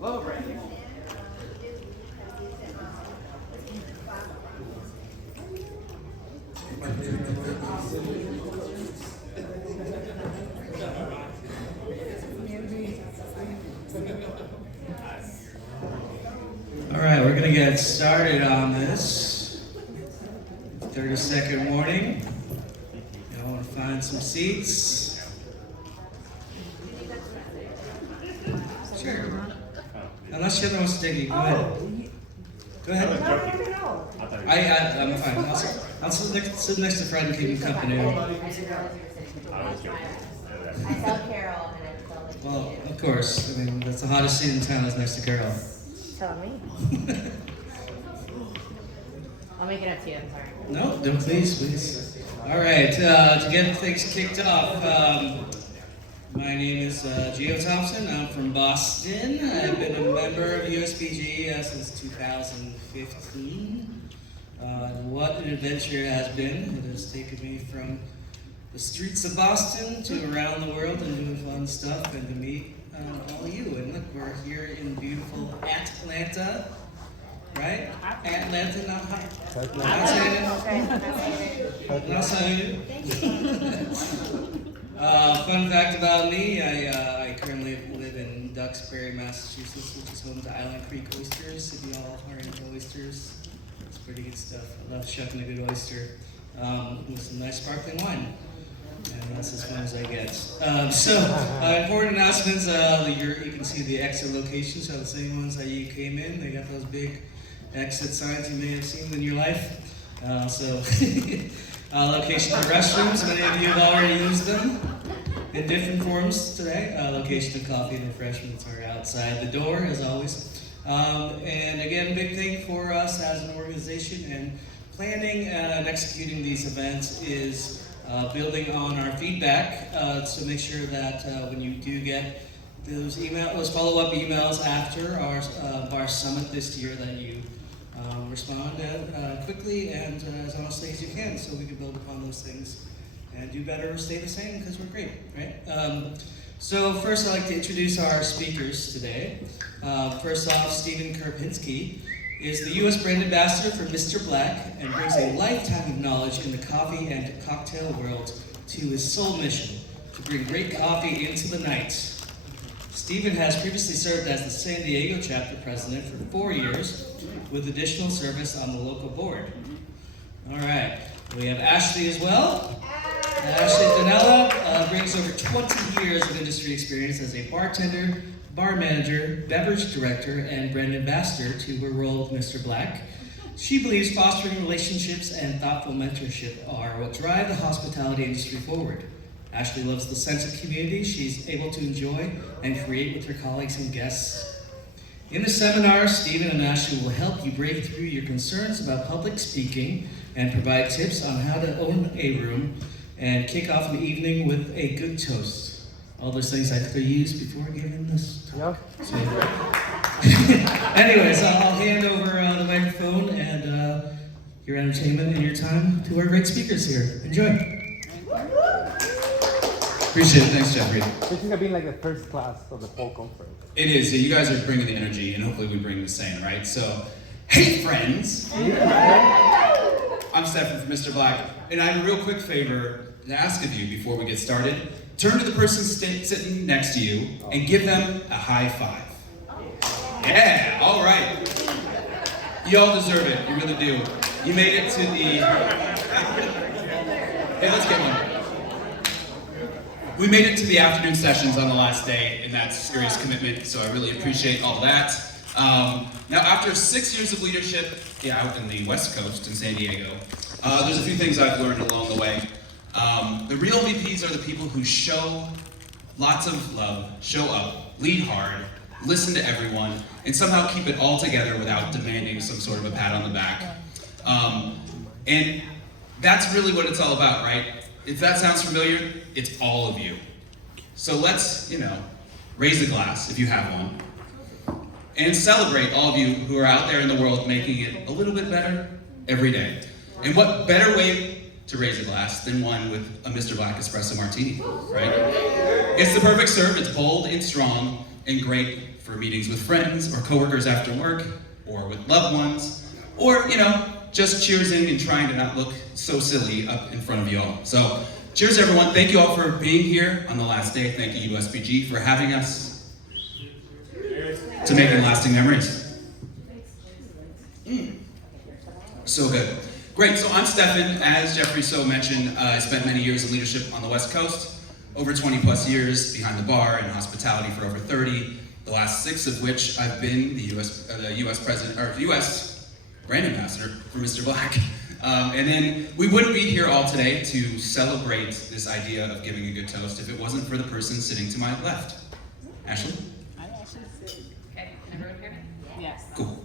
Love Randy. All right, we're gonna get started on this 30-second warning. Y'all want to find some seats? Sure. Unless you're the most sticky, go ahead. Go ahead. I'm fine. I'll sit next to Fred and keep him company. I saw Carol and I felt like Well, of course. I mean, that's the hottest seat in town is next to Carol. tell me. I'll make it up to you, I'm sorry. No, please. All right, to get things kicked off, my name is Gio Thompson. I'm from Boston. I've been a member of USBG since 2015. What an adventure it has been. It has taken me from the streets of Boston to around the world and doing fun stuff and to meet all you. And look, we're here in beautiful Atlanta, right? Atlanta, not hot. Not saying it. Fun fact about me, I currently live in Duxbury, Massachusetts, which is home to Island Creek oysters. If you all are into oysters, it's pretty good stuff. I love shucking a good oyster with some nice sparkling wine. And that's as fun as I get. Important announcements. You can see the exit locations are the same ones that you came in. They got those big exit signs you may have seen in your life. Location of restrooms. Many of you have already used them in different forms today. Location of coffee and refreshments are outside the door, as always. And again, big thing for us as an organization and planning and executing these events is building on our feedback to make sure that when you do get those follow-up emails after our summit this year, that you respond quickly and as honestly as you can, so we can build upon those things and do better or stay the same, because we're great, right? So first, I'd like to introduce our speakers today. First off, Stephen Karpinski is the U.S. brand ambassador for Mr. Black and brings a lifetime of knowledge in the coffee and cocktail world to his sole mission, to bring great coffee into the night. Stephen has previously served as the San Diego chapter president for 4 years, with additional service on the local board. All right, we have Ashley as well. Ashley Danella brings over 20 years of industry experience as a bartender, bar manager, beverage director, and brand ambassador to her role with Mr. Black. She believes fostering relationships and thoughtful mentorship are what drive the hospitality industry forward. Ashley loves the sense of community she's able to enjoy and create with her colleagues and guests. In the seminar, Stephen and Ashley will help you break through your concerns about public speaking and provide tips on how to own a room and kick off an evening with a good toast. All those things I could have used before giving this talk. Yep. So, anyways, I'll hand over the microphone and your entertainment and your time to our great speakers here. Enjoy. Appreciate it. Thanks, Jeffrey. This is gonna be like the first class of the whole conference. It is. You guys are bringing the energy, and hopefully we bring the same, right? So, hey, friends. I'm Stefan from Mr. Black, and I have a real quick favor to ask of you before we get started. Turn to the person sitting next to you and give them a high five. Yeah, all right. You all deserve it, you really do. You made it to the... Hey, let's get one. We made it to the afternoon sessions on the last day, and that's serious commitment, so I really appreciate all that. Now, after 6 years of leadership out in the West Coast in San Diego, there's a few things I've learned along the way. The real VPs are the people who show lots of love, show up, lead hard, listen to everyone, and somehow keep it all together without demanding some sort of a pat on the back. And that's really what it's all about, right? If that sounds familiar, it's all of you. So let's, raise a glass if you have one, and celebrate all of you who are out there in the world making it a little bit better every day. And what better way to raise a glass than one with a Mr. Black espresso martini, right? It's the perfect serve. It's bold and strong and great for meetings with friends or coworkers after work or with loved ones or, just cheersing and trying to not look so silly up in front of you all. So, cheers everyone. Thank you all for being here on the last day. Thank you USBG for having us. To making lasting memories. So good. Great, so I'm Stefan. As Jeffrey so mentioned, I spent many years in leadership on the West Coast, over 20 plus years behind the bar and hospitality for over 30, the last 6 of which I've been the US President, or US Brand Ambassador for Mr. Black. And then we wouldn't be here all today to celebrate this idea of giving a good toast if it wasn't for the person sitting to my left. Ashley? Okay, can everyone hear me? Yes. Cool.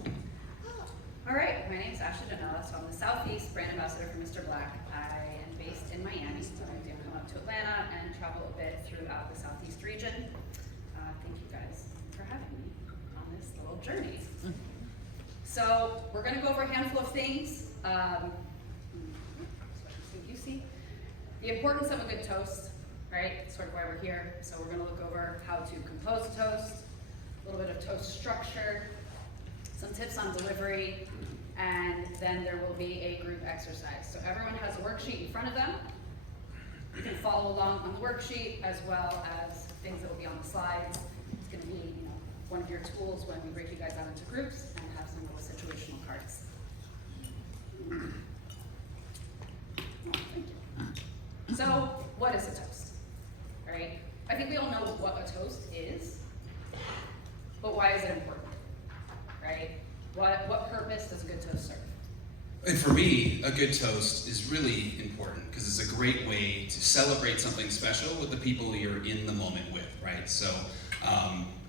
All right, my name is Ashley Janela, so I'm the Southeast Brand Ambassador for Mr. Black. I am based in Miami, so I do come up to Atlanta and travel a bit throughout the Southeast region. Thank you guys for having me on this little journey. So we're going to go over a handful of things. You see the importance of a good toast, right? It's sort of why we're here. So we're going to look over how to compose a toast, a little bit of toast structure, some tips on delivery, and then there will be a group exercise. So everyone has a worksheet in front of them. You can follow along on the worksheet as well as things that will be on the slides. It's going to be, one of your tools when we break you guys out into groups and have some little situational cards. So, what is a toast? Right? I think we all know what a toast is, but why is it important? Right? What purpose does a good toast serve? And for me, a good toast is really important because it's a great way to celebrate something special with the people you're in the moment with, right? So,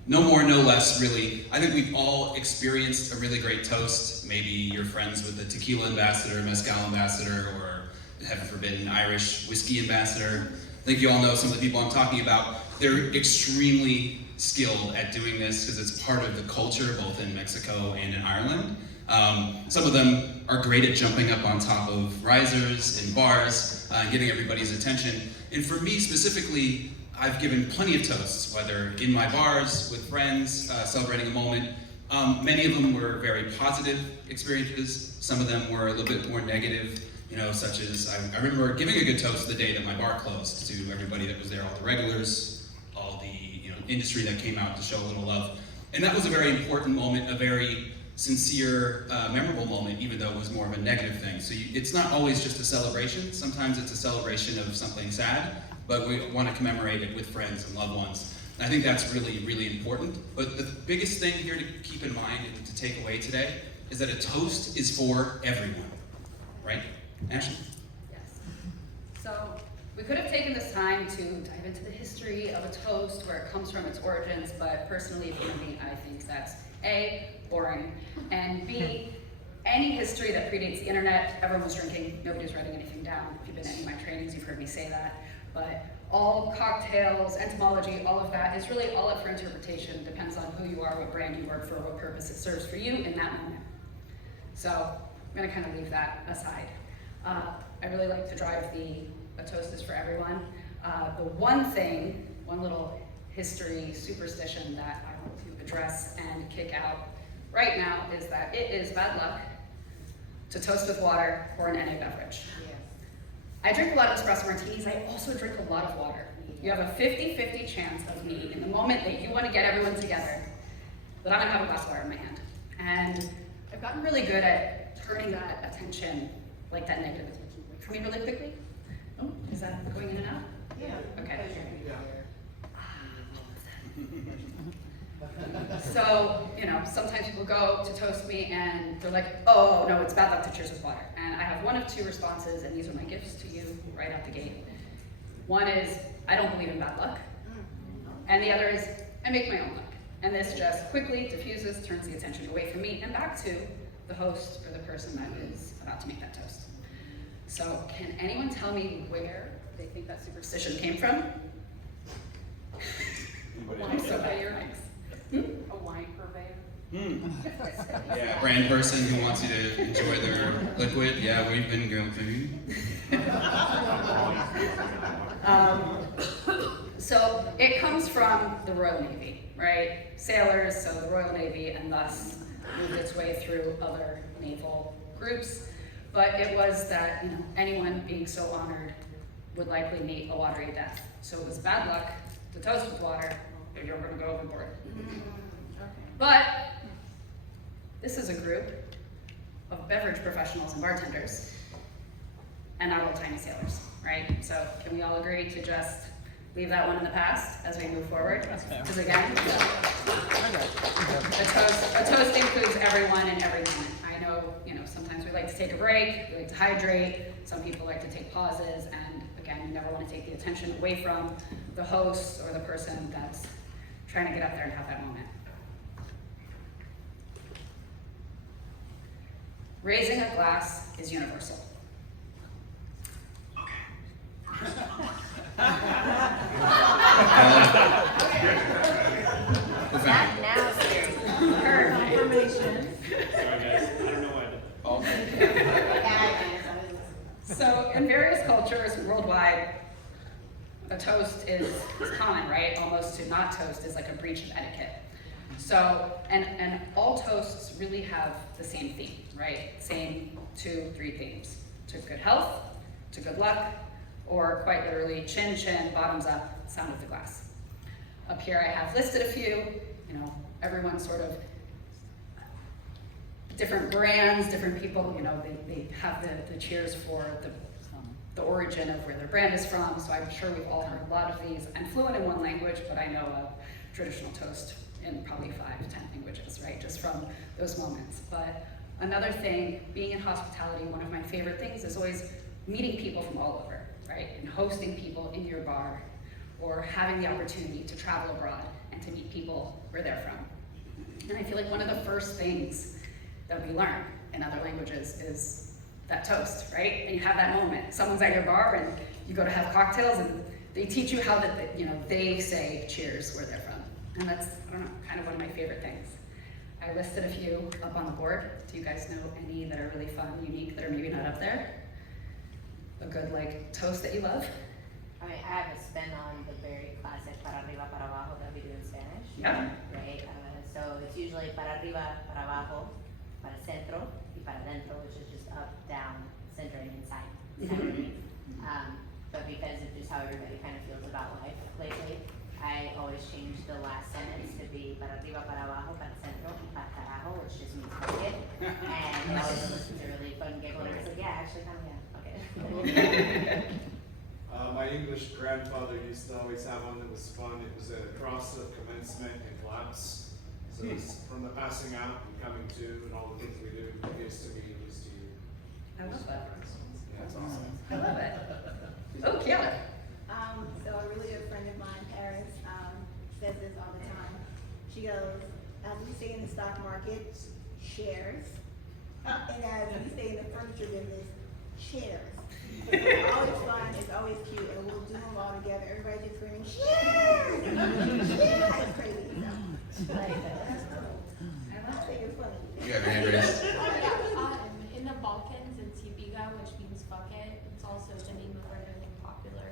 no more, no less, really. I think we've all experienced a really great toast. Maybe you're friends with the tequila ambassador, mezcal ambassador, or heaven forbid, an Irish whiskey ambassador. I think you all know some of the people I'm talking about. They're extremely skilled at doing this because it's part of the culture, both in Mexico and in Ireland. Some of them are great at jumping up on top of risers in bars and getting everybody's attention. And for me specifically, I've given plenty of toasts, whether in my bars, with friends, celebrating a moment. Many of them were very positive experiences. Some of them were a little bit more negative, such as I remember giving a good toast the day that my bar closed to everybody that was there, all the regulars, all the industry that came out to show a little love. And that was a very important moment, a very sincere, memorable moment, even though it was more of a negative thing. So it's not always just a celebration. Sometimes it's a celebration of something sad, but we want to commemorate it with friends and loved ones. And I think that's really, really important. But the biggest thing here to keep in mind and to take away today is that a toast is for everyone, right? Ashley? Yes. So we could have taken this time to dive into the history of a toast, where it comes from, its origins, but personally, for me, I think that's A, boring, and B, any history that predates the internet, everyone's drinking, nobody's writing anything down. If you've been to any of my trainings, you've heard me say that. But all cocktails, entomology, all of that is really all up for interpretation. Depends on who you are, what brand you work for, what purpose it serves for you in that moment. So I'm gonna kind of leave that aside. I really like to drive a toast is for everyone. The one little history superstition that I want to address and kick out right now is that it is bad luck to toast with water or an NA beverage. I drink a lot of espresso martinis. I also drink a lot of water. You have a 50-50 chance of me, in the moment that you want to get everyone together, that I'm going to have a glass of water in my hand. And I've gotten really good at turning that attention, like that negative attention, away from me really quickly. Oh, is that going in and out? Yeah. Okay. So, sometimes people go to toast me and they're like, oh, no, it's bad luck to cheers with water. And I have one of two responses, and these are my gifts to you right out the gate. One is, I don't believe in bad luck. And the other is, I make my own luck. And this just quickly diffuses, turns the attention away from me and back to the host or the person that is about to make that toast. So can anyone tell me where they think that superstition came from? I'm so bad. Your mics. A wine purveyor. Yeah, brand person who wants you to enjoy their liquid. Yeah, we've been going through. So it comes from the Royal Navy, right? Sailors, so the Royal Navy, and thus moved its way through other naval groups. But it was that, you know, anyone being so honored would likely meet a watery death. So it was bad luck to toast with water if you're gonna go overboard. But this is a group of beverage professionals and bartenders, and not all tiny sailors, right? So can we all agree to just leave that one in the past as we move forward? Because again, a toast includes everyone and every moment. I know, you know, sometimes we like to take a break, we like to hydrate, some people like to take pauses, and again, you never want to take the attention away from the host or the person that's trying to get up there and have that moment. Raising a glass is universal. That now scary. Confirmation. So in various cultures worldwide, a toast is common, right? Almost to not toast is like a breach of etiquette. So, and all toasts really have the same theme, right? Same 2-3 themes. To good health, to good luck, or quite literally, chin chin, bottoms up, sound of the glass. Up here I have listed a few, you know, everyone sort of, different brands, different people, you know, they have the cheers for the origin of where their brand is from, so I'm sure we've all heard a lot of these. I'm fluent in one language, but I know a traditional toast in probably 5 to 10 languages, right, just from those moments. But another thing, being in hospitality, one of my favorite things is always meeting people from all over, right, and hosting people in your bar, or having the opportunity to travel abroad and to meet people where they're from. And I feel like one of the first things that we learn in other languages is that toast, right? And you have that moment. Someone's at your bar and you go to have cocktails and they teach you how that, you know, they say cheers where they're from. And that's, I don't know, kind of one of my favorite things. I listed a few up on the board. Do you guys know any that are really fun, unique, that are maybe not up there? A good, like, toast that you love? I mean, I have a spin on the very classic para arriba, para abajo that we do in Spanish. Yeah. Right? So it's usually para arriba, para abajo, para centro, y para dentro, which is just up, down, center, and inside. But because of just how everybody kind of feels about life lately, I always change the last sentence to be para arriba, para abajo, para centro, y para carajo, which just means fuck it. And I always listen to really fun giggle, and it's like, yeah, actually, kind of, yeah, okay. My English grandfather used to always have one that was fun. It was a cross of commencement and collapse. So it's from the passing out and coming to and all the things we do. It is to me, it is to you. I love that. Yeah, it's awesome. I love it. Oh, Kayla. So a really good friend of mine, Paris, says this all the time. She goes, as we say in the stock market, shares. And as we say in the furniture business, shares. It's always fun, it's always cute, and we'll do them all together. Everybody just screaming, shares! Shares! It's crazy. So, like, I think it's funny. You have your hand raised. In the Balkans, it's Ibiga, which means bucket. It's also the name of where they're popular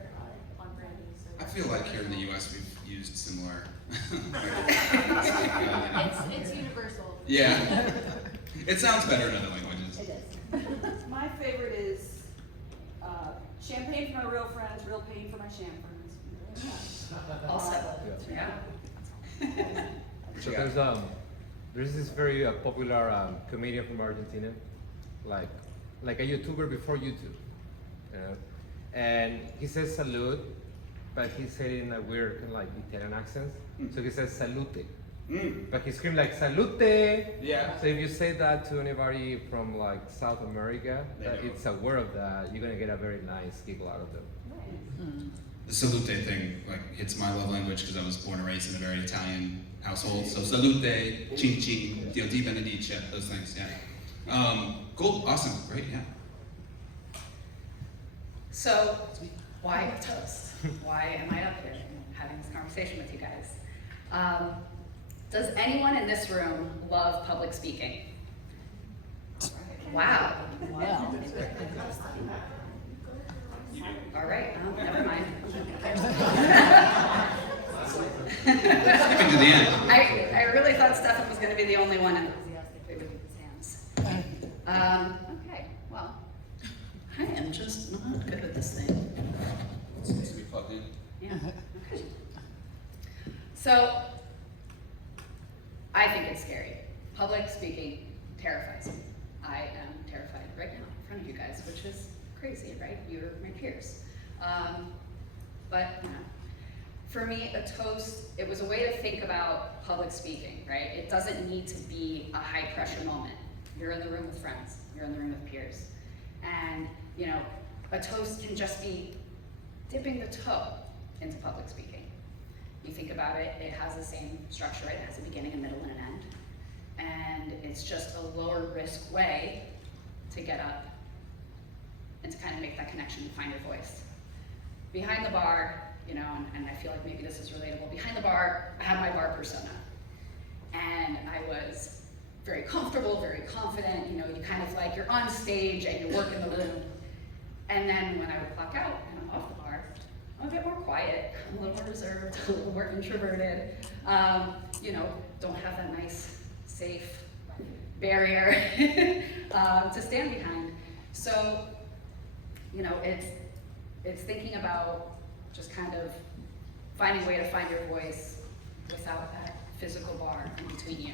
on brandy. So I feel like here in the U.S. we've used similar. it's universal. Yeah. It sounds better in other languages. It is. My favorite is champagne for my real friends, real pain for my sham friends. Also, yeah. So there's this very popular comedian from Argentina, like a YouTuber before YouTube, you know? And he says salud, but he said it in a weird kind of like Italian accent. So he says salute, but he screamed like salute. Yeah. So if you say that to anybody from like South America, that it's aware of that, you're gonna get a very nice giggle out of them. The salute thing like hits my love language because I was born and raised in a very Italian household. So salute, chin chin, di benedice, those things. Yeah. Cool. Awesome. Great. Yeah. So, why a toast? Why am I up here having this conversation with you guys? Does anyone in this room love public speaking? Wow. All right, never mind. Skipping to the end. I really thought Stefan was going to be the only one enthusiastically with his hands. Okay, well, I am just not good with this thing. It needs to be plugged in. Yeah. Okay. So, I think it's scary. Public speaking terrifies me. I am terrified right now in front of you guys, which is crazy, right? You're my peers. But, you know, for me, a toast, it was a way to think about public speaking, right? It doesn't need to be a high pressure moment. You're in the room with friends, you're in the room with peers. And, you know, a toast can just be dipping the toe into public speaking. You think about it, it has the same structure, right? It has a beginning, a middle, and an end. And it's just a lower risk way to get up and to kind of make that connection and find your voice. Behind the bar, you know, and I feel like maybe this is relatable, behind the bar, I had my bar persona. And I was very comfortable, very confident, you know, you kind of like, you're on stage and you work in the room. And then when I would clock out and I'm off the bar, I'm a bit more quiet, I'm a little more reserved, a little more introverted, you know, don't have that nice, safe barrier to stand behind. So, you know, it's thinking about just kind of finding a way to find your voice without that physical bar in between you.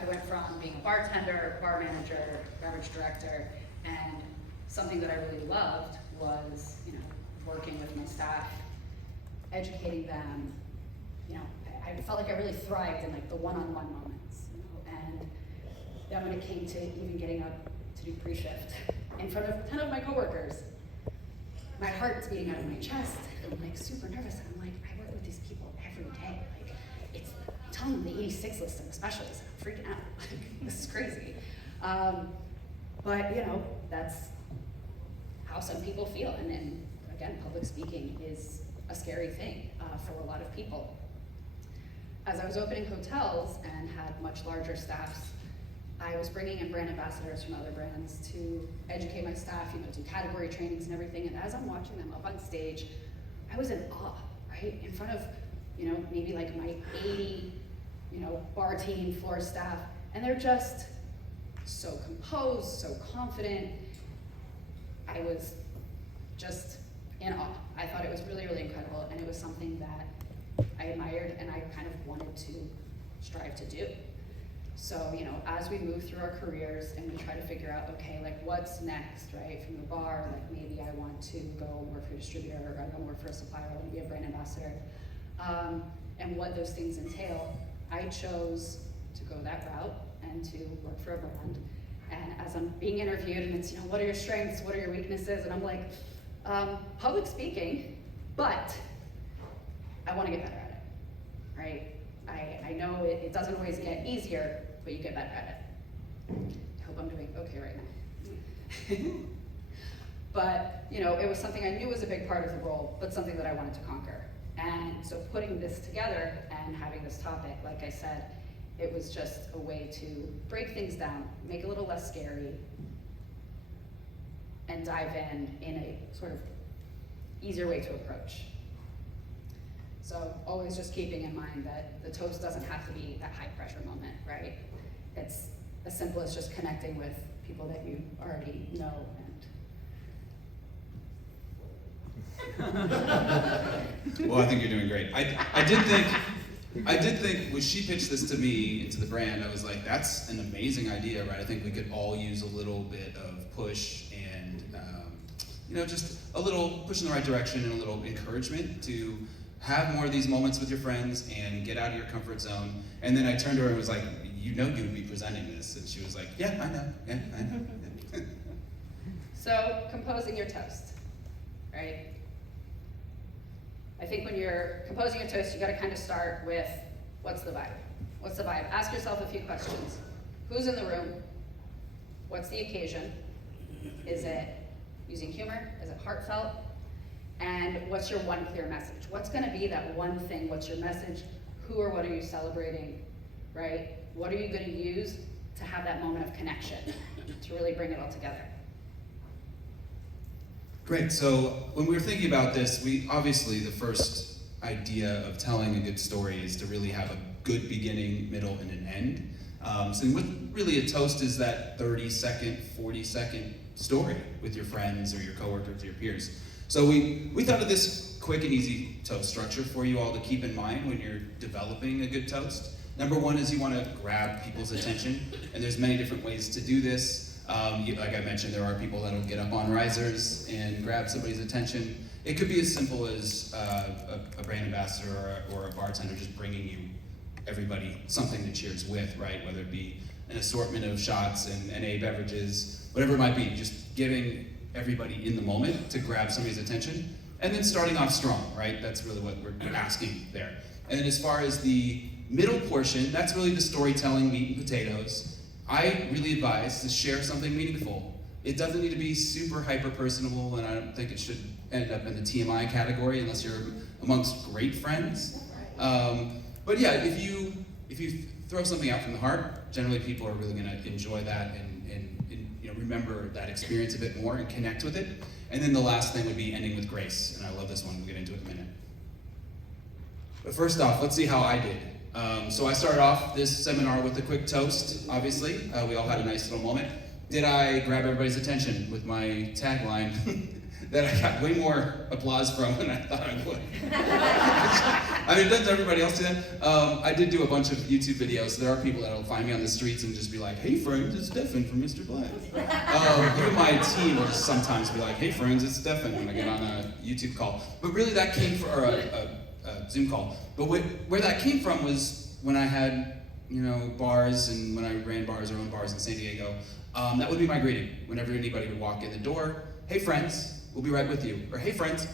I went from being a bartender, bar manager, beverage director, and something that I really loved was, you know, working with my staff, educating them. You know, I felt like I really thrived in like the one-on-one moments, you know, and then when it came to even getting up to do pre-shift in front of 10 of my coworkers, my heart's beating out of my chest, and I'm like super nervous, and I'm like, I work with these people every day, like, it's, I'm telling them the 86 list of the specialists, and I'm freaking out, like, this is crazy. But, you know, that's how some people feel, and then, again, public speaking is a scary thing for a lot of people. As I was opening hotels and had much larger staffs, I was bringing in brand ambassadors from other brands to educate my staff, you know, do category trainings and everything. And as I'm watching them up on stage, I was in awe, right? In front of, you know, maybe like my 80, you know, bar team, floor staff, and they're just so composed, so confident. I was just in awe. I thought it was really, really incredible, and it was something that I admired and I kind of wanted to strive to do. So, you know, as we move through our careers and we try to figure out, okay, like what's next, right? From the bar, like maybe I want to go work for a distributor, or I want to work for a supplier, I want to be a brand ambassador, and what those things entail. I chose to go that route and to work for a brand. And as I'm being interviewed and it's, you know, what are your strengths, what are your weaknesses? And I'm like, public speaking, but I want to get better at it, right? I know it doesn't always get easier, but you get better at it. I hope I'm doing okay right now. But, you know, it was something I knew was a big part of the role, but something that I wanted to conquer. And so putting this together and having this topic, like I said, it was just a way to break things down, make it a little less scary, and dive in a sort of easier way to approach. So always just keeping in mind that the toast doesn't have to be that high pressure moment, right? It's as simple as just connecting with people that you already know. Well, I think you're doing great. I did think when she pitched this to me into the brand, I was like, that's an amazing idea, right? I think we could all use a little bit of push and, you know, just a little push in the right direction and a little encouragement to have more of these moments with your friends and get out of your comfort zone. And then I turned to her and was like, you know you would be presenting this. And she was like, yeah, I know, yeah, I know. Yeah. So composing your toast, right? I think when you're composing a toast, you gotta kind of start with, what's the vibe? What's the vibe? Ask yourself a few questions. Who's in the room? What's the occasion? Is it using humor? Is it heartfelt? And what's your one clear message? What's gonna be that one thing? What's your message? Who or what are you celebrating, right? What are you gonna use to have that moment of connection, to really bring it all together? Great. So when we were thinking about this, we obviously the first idea of telling a good story is to really have a good beginning, middle, and an end. So what really a toast is that 30-second, 40-second story with your friends or your coworkers or your peers. So we thought of this quick and easy toast structure for you all to keep in mind when you're developing a good toast. Number one is you want to grab people's attention, and there's many different ways to do this. Like I mentioned, there are people that'll get up on risers and grab somebody's attention. It could be as simple as a brand ambassador or a bartender just bringing you everybody something to cheers with, right? Whether it be an assortment of shots and NA beverages, whatever it might be, just giving everybody in the moment to grab somebody's attention, and then starting off strong, right? That's really what we're asking there. And then as far as the middle portion, that's really the storytelling, meat and potatoes. I really advise to share something meaningful. It doesn't need to be super hyper personable, and I don't think it should end up in the TMI category unless you're amongst great friends. But yeah, if you throw something out from the heart, generally people are really going to enjoy that and remember that experience a bit more and connect with it. And then the last thing would be ending with grace, and I love this one. We'll get into it in a minute. But first off, let's see how I did. So I started off this seminar with a quick toast, obviously. We all had a nice little moment. Did I grab everybody's attention with my tagline that I got way more applause from than I thought I would? I mean, doesn't everybody else do that? I did do a bunch of YouTube videos. There are people that will find me on the streets and just be like, "Hey friends, it's Stefan from Mr. Black." Even my team will just sometimes be like, "Hey friends, it's Stefan," when I get on a YouTube call. But really that came from, or a Zoom call. But where that came from was when I had, bars, and when I ran bars or owned bars in San Diego. That would be my greeting whenever anybody would walk in the door. "Hey friends, we'll be right with you." Or "Hey friends,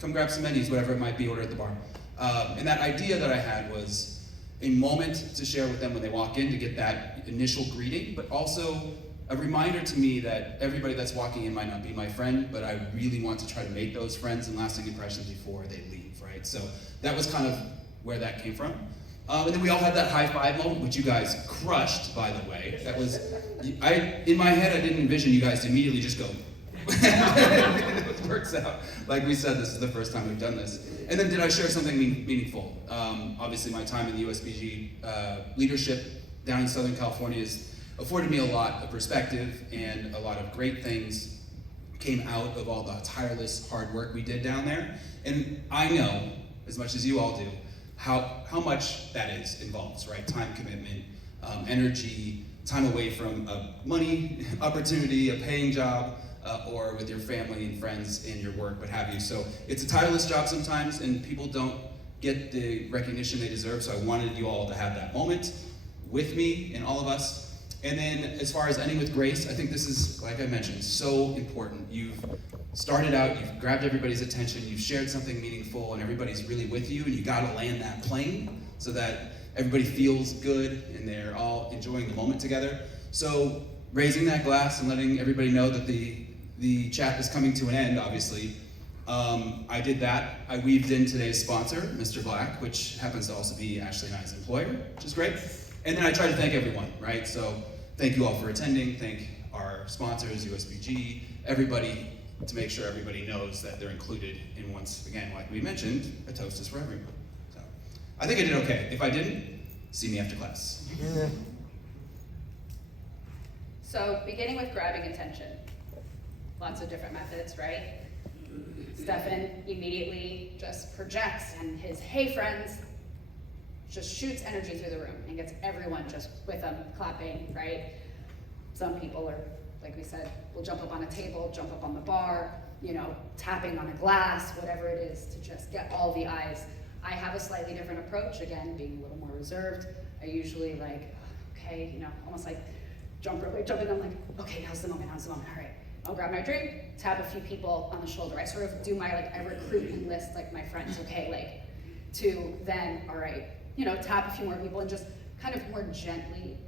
come grab some menus," whatever it might be, order at the bar. And that idea that I had was a moment to share with them when they walk in to get that initial greeting, but also a reminder to me that everybody that's walking in might not be my friend, but I really want to try to make those friends and lasting impressions before they leave, right? So that was kind of where that came from. And then we all had that high five moment, which you guys crushed, by the way. That was, in my head, I didn't envision you guys to immediately just go. It works out. Like we said, this is the first time we've done this. And then did I share something meaningful? Obviously my time in the USBG leadership down in Southern California has afforded me a lot of perspective, and a lot of great things came out of all the tireless hard work we did down there. And I know, as much as you all do, how much that involves, right? Time commitment, energy, time away from a money opportunity, a paying job, or with your family and friends and your work, what have you. So it's a tireless job sometimes, and people don't get the recognition they deserve, so I wanted you all to have that moment with me and all of us. And then as far as ending with grace, I think this is, like I mentioned, so important. You've started out, you've grabbed everybody's attention, you've shared something meaningful, and everybody's really with you, and you gotta land that plane so that everybody feels good and they're all enjoying the moment together. So raising that glass and letting everybody know that the chat is coming to an end, obviously. I did that. I weaved in today's sponsor, Mr. Black, which happens to also be Ashley and I's employer, which is great. And then I tried to thank everyone, right? So thank you all for attending. Thank our sponsors, USBG, everybody, to make sure everybody knows that they're included. And once again, like we mentioned, a toast is for everyone. So I think I did okay. If I didn't, see me after class. So beginning with grabbing attention. Lots of different methods, right? Stefan immediately just projects, and his "hey friends" just shoots energy through the room and gets everyone just with them clapping, right? Some people are, like we said, will jump up on a table, jump up on the bar, tapping on a glass, whatever it is to just get all the eyes. I have a slightly different approach, again, being a little more reserved. I usually almost like jumping, I'm like, okay, now's the moment, all right. I'll grab my drink, tap a few people on the shoulder. I sort of do my, I recruit and list, my friends, okay, to then, all right, tap a few more people and just kind of more gently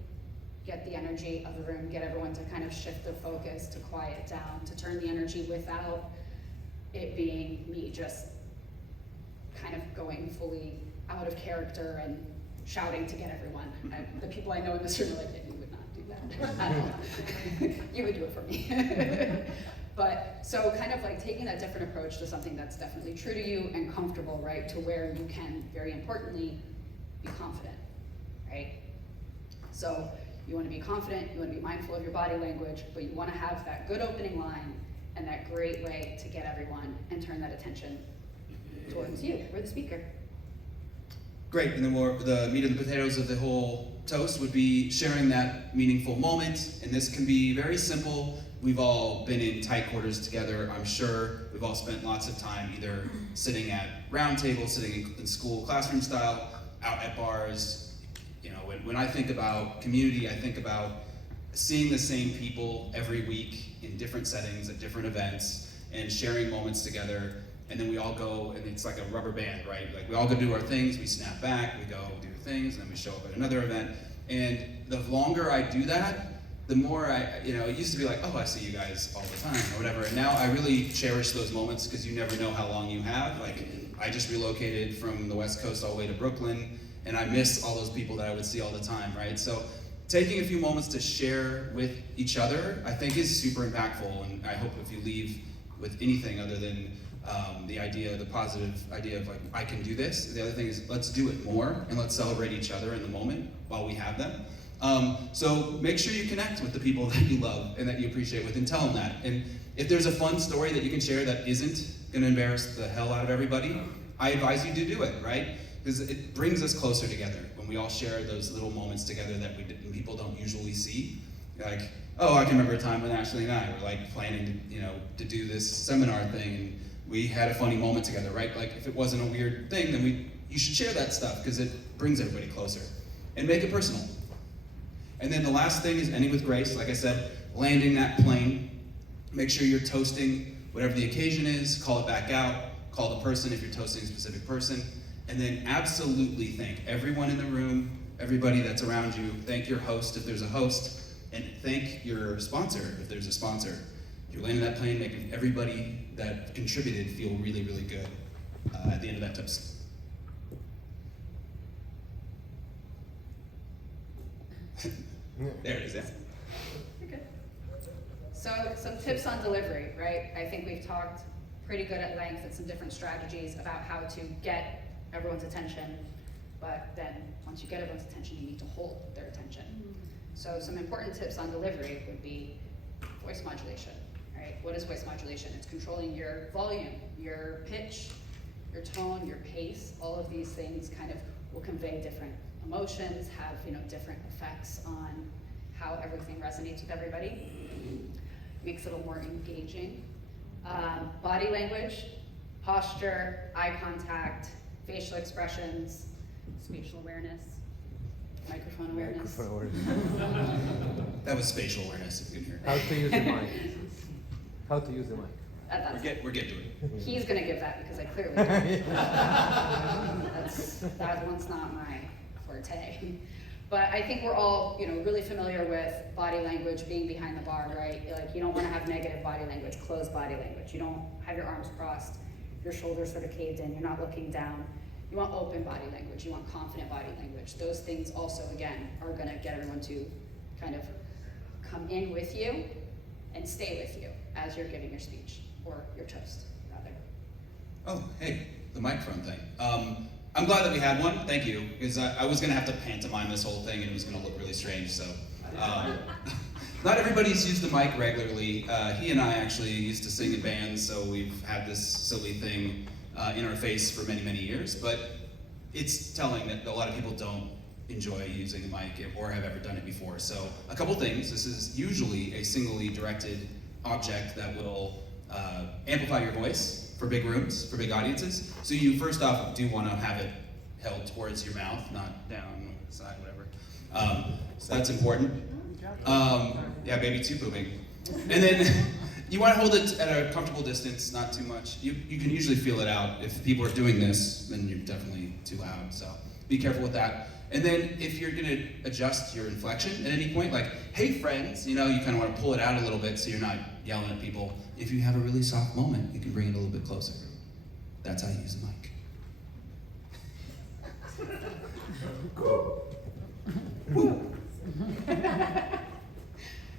get the energy of the room, get everyone to kind of shift their focus, to quiet down, to turn the energy without it being me just kind of going fully out of character and shouting to get everyone. The people I know in this room are like, you would not do that at all. You would do it for me. But so kind of like taking that different approach to something that's definitely true to you and comfortable, right? To where you can, very importantly, be confident, right? So you want to be confident, you want to be mindful of your body language, but you want to have that good opening line and that great way to get everyone and turn that attention towards you or the speaker. Great, and then the meat and the potatoes of the whole toast would be sharing that meaningful moment, and this can be very simple. We've all been in tight quarters together, I'm sure. We've all spent lots of time either sitting at round tables, sitting in school classroom style, out at bars. You know, when I think about community, I think about seeing the same people every week in different settings at different events and sharing moments together. And then we all go, and it's like a rubber band, right? Like we all go do our things, we snap back, we go do things, and then we show up at another event. And the longer I do that, the more it used to be like, oh, I see you guys all the time or whatever. And now I really cherish those moments because you never know how long you have. Like I just relocated from the West Coast all the way to Brooklyn, and I miss all those people that I would see all the time, right? So taking a few moments to share with each other, I think is super impactful. And I hope if you leave with anything other than the positive idea of like, I can do this. The other thing is let's do it more and let's celebrate each other in the moment while we have them. So make sure you connect with the people that you love and that you appreciate with and tell them that. And if there's a fun story that you can share that isn't gonna embarrass the hell out of everybody, I advise you to do it, right? Because it brings us closer together when we all share those little moments together that people don't usually see. Like, oh, I can remember a time when Ashley and I were like planning to do this seminar thing, and we had a funny moment together, right? Like if it wasn't a weird thing, then you should share that stuff because it brings everybody closer. And make it personal. And then the last thing is ending with grace. Like I said, landing that plane. Make sure you're toasting whatever the occasion is, call it back out, call the person if you're toasting a specific person, and then absolutely thank everyone in the room, everybody that's around you, thank your host if there's a host, and thank your sponsor if there's a sponsor. You're landing that plane, making everybody that contributed feel really, really good at the end of that toast. There it is, yeah. Okay. So some tips on delivery, right? I think we've talked pretty good at length and some different strategies about how to get everyone's attention, but then once you get everyone's attention, you need to hold their attention. So some important tips on delivery would be voice modulation, right? What is voice modulation? It's controlling your volume, your pitch, your tone, your pace. All of these things kind of will convey different emotions, have different effects on how everything resonates with everybody. Makes it a little more engaging. Body language, posture, eye contact, facial expressions, spatial awareness, microphone awareness. That was spatial awareness, if you can hear. How to use the mic. How to use the mic. We're getting to it. He's gonna give that because I clearly don't. That one's not my forte. But I think we're all, really familiar with body language being behind the bar, right? Like you don't want to have negative body language, closed body language. You don't have your arms crossed, your shoulders sort of caved in, you're not looking down. You want open body language, you want confident body language. Those things also, again, are gonna get everyone to kind of come in with you and stay with you as you're giving your speech, or your toast, rather. Oh, hey, the microphone thing. I'm glad that we had one, thank you, because I was gonna have to pantomime this whole thing and it was gonna look really strange, so. Not everybody's used the mic regularly. He and I actually used to sing in bands, so we've had this silly thing in our face for many, many years, but it's telling that a lot of people don't enjoy using a mic or have ever done it before. So a couple things. This is usually a singly directed object that will amplify your voice for big rooms, for big audiences. So you first off do want to have it held towards your mouth, not down the side, whatever. So that's important. Yeah, baby too pooping. And then you want to hold it at a comfortable distance, not too much. You can usually feel it out. If people are doing this, then you're definitely too loud. So be careful with that. And then if you're gonna adjust your inflection at any point, like, hey friends, you kind of want to pull it out a little bit so you're not yelling at people. If you have a really soft moment, you can bring it a little bit closer. That's how you use the mic.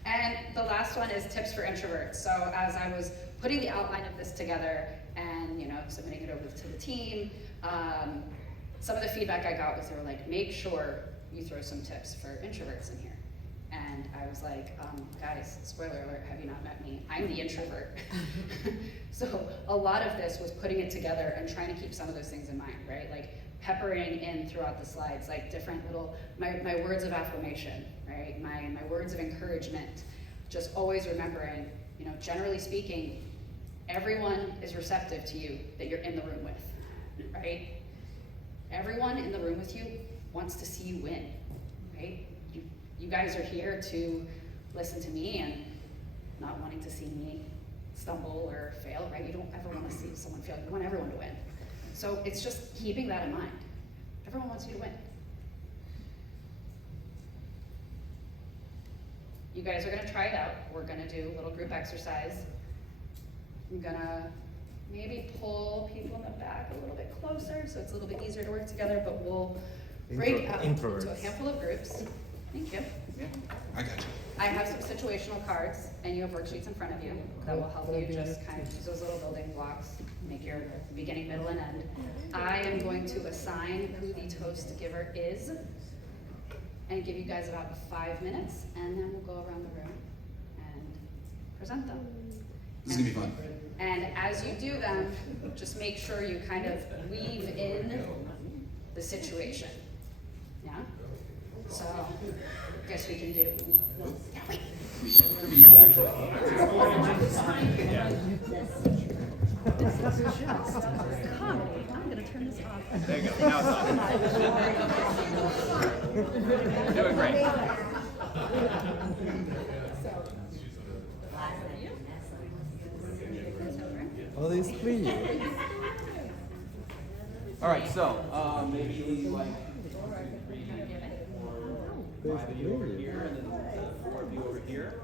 And the last one is is tips for introverts. So as I was putting the outline of this together and, you know, submitting it over to the team, some of the feedback I got was they were like, make sure you throw some tips for introverts in here. And I was like, guys, spoiler alert, have you not met me? I'm the introvert. So a lot of this was putting it together and trying to keep some of those things in mind, right? Like peppering in throughout the slides, like different little, my words of affirmation, right? My words of encouragement. Just always remembering, you know, generally speaking, everyone is receptive to you that you're in the room with, right? Everyone in the room with you wants to see you win, right? You guys are here to listen to me and not wanting to see me stumble or fail, right? You don't ever want to see someone fail. You want everyone to win. So it's just keeping that in mind. Everyone wants you to win. You guys are gonna try it out. We're gonna do a little group exercise. I'm gonna maybe pull people in the back a little bit closer so it's a little bit easier to work together, but we'll break out into a handful of groups. Thank you. I got you. I have some situational cards, and you have worksheets in front of you that will help you just kind of use those little building blocks, make your beginning, middle, and end. I am going to assign who the toast giver is, and give you guys about 5 minutes, and then we'll go around the room and present them. This is gonna be fun. And as you do them, just make sure you kind of weave in the situation. Yeah? So, I guess we can do. Comedy. I'm gonna turn this off. There you go. Now it's on. You're doing great. Oh, these three. All right, so maybe like There's five of you over here, and then 4 of you over here.